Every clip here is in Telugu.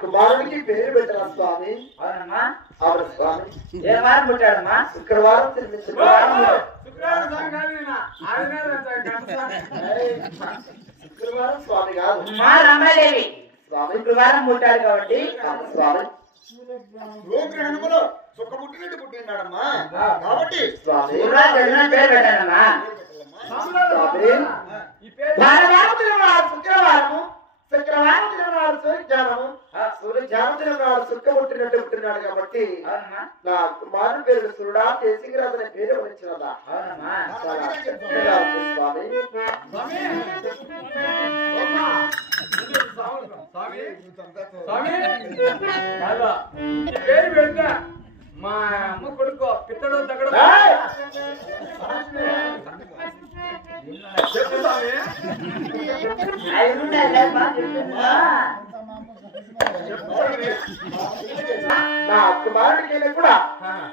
కుమారుడికి పేరు పెట్టరా స్వామి? అవునమ్మా. అవును స్వామి. ఏ వారం పుట్టాడమ్మా? శుక్రవారం శుక్రవారం స్వామి కాదు మా రామాదేవి స్వామి. శుక్రవారం పుట్టాడు కాబట్టి స్వామి గోగ్రహణములో సుఖ పుట్టినట్టు పుట్టినాడమ్మా కాబట్టి స్వామి పేరు పెట్టాడమ్మా. శుక్రవారము శుక్రవారం తినవాడు సూర్యజ్ఞానము సూర్యజ్ఞానం తినవాడు సుక్క పుట్టినట్టు పుట్టినాడు కాబట్టి నా కుమారుని పేరు సూర్యుడా దేశింగరాజు అనే పేరు వచ్చినదా? స్వామి పేరు పెడతా మా అమ్మ కొడుకో పిత్తడు తగ్గడు చెప్పు స్వామి. నా కుమారుడికి కూడా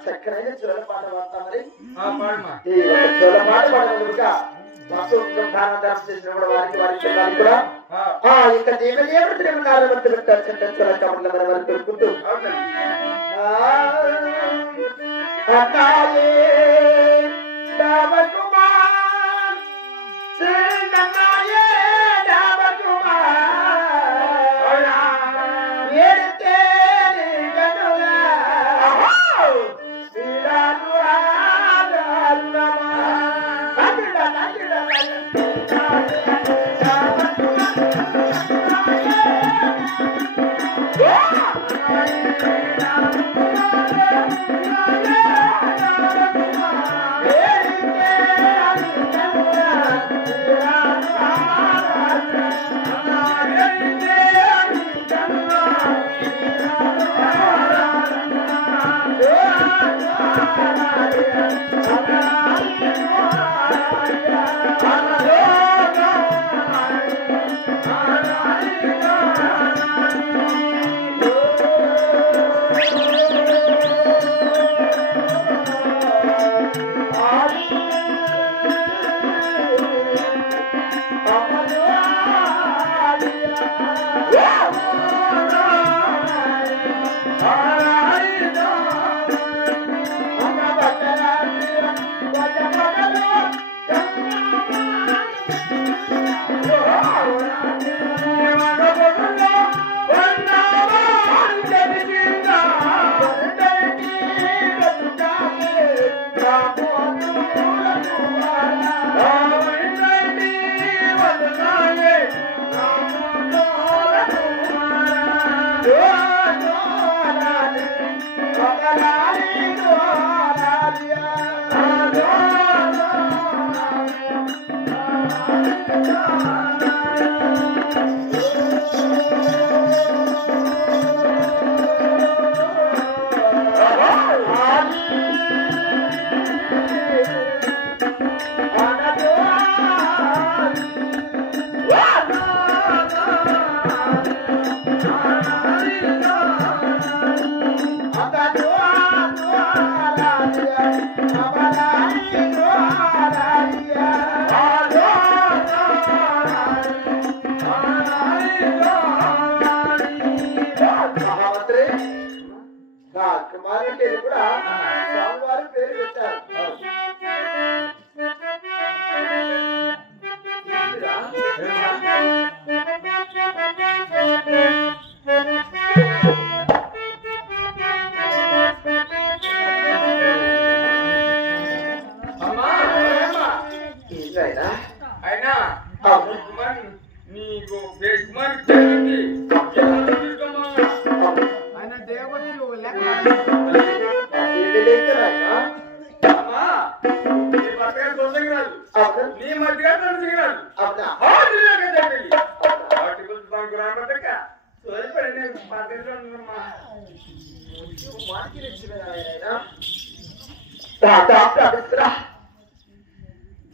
చక్కనైన చోళ పాట పాడతా మరి ఈ ఒక చోళ పాట పాడగా చేసిన కూడా వారికి కూడా ఇంకా దేవదేవుడు తిరుగుతారు పెట్టారు చెంటారు కమల వారు పెట్టుకుంటూ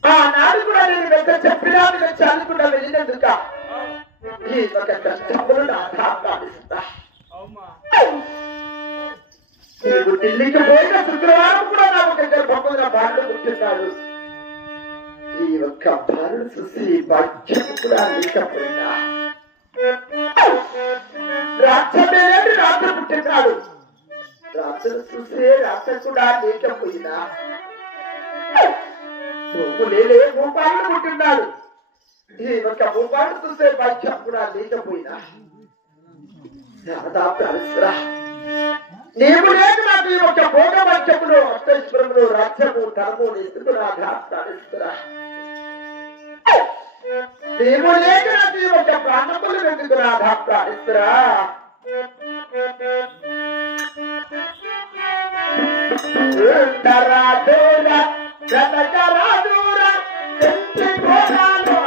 ఆనాడు కూడా నేను వెంట చెప్పినా చాలకుండా వెళ్ళినందుక ఈ ఒక కష్టములు నీకు ఢిల్లీకి పోయిన శుక్రవారం కూడా నా ఒక గర్భమున బాండు పుట్టిన్నాడు ఈ ఒక్క బాలుడు చూసి భాగ్యం కూడా లేకపోయినా రాత్రి రాత్రి పుట్టినాడు. రాత్రి చూసే రాత్రి కూడా లేకపోయినా నువ్వు లేలే భూపాలుడు పుట్టినాడు. ఈ ఒక్క భూపాలుడు చూసే భాగ్యం కూడా లేకపోయినా నీవు లేక నాకు ఈ ఒక భోగ వాక్యములు అష్టైశ్వరములు రాజ్యము ధర్మము నిస్తురా ప్రాణిస్తురా. నీవు లేక నాకు ఈ ఒక ప్రాణములు వెతుకు రాధా ప్రాణిస్తురా. రాధోరా బ్రతకరాధోరా చెంచుకోరాలో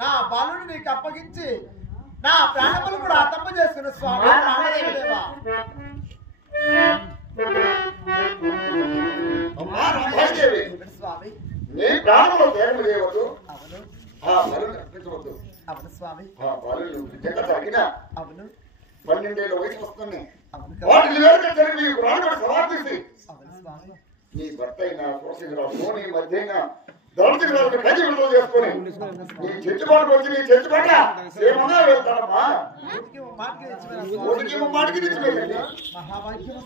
నా బాలుని నీకు అప్పగించి నా ప్రాణములు కూడా అతమ్మ చేసుకున్న స్వామి. స్వామి నీ ప్రాణములు తేరము చేయవద్దు. అవును ఆ బలుని అర్పించవద్దు. అవును స్వామి ఆ బలులు నిజంగా తగిన అవును 12 ఏళ్ళ వయసు వస్తుంది. అవును వాటిని వేరుగా జరిగి నీ ప్రాణుడు సమర్పిస్తే అవును స్వామి నీ భర్త అయినా సోషిరావు నీ మధ్య దళితులు కది విడుదల చేసుకుని నీ చెట్టుబాటు వచ్చి నీ చెట్టుబాట ఏమన్నా వెళ్తాడమ్మా. ఊరికి మాటికి తెచ్చి వెళ్ళండి. మహాభాగ్యం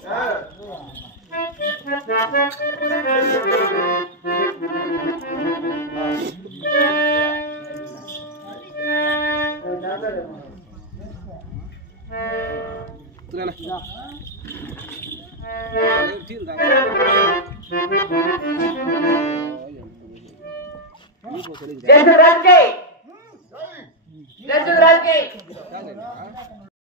జయసురాజ్ కి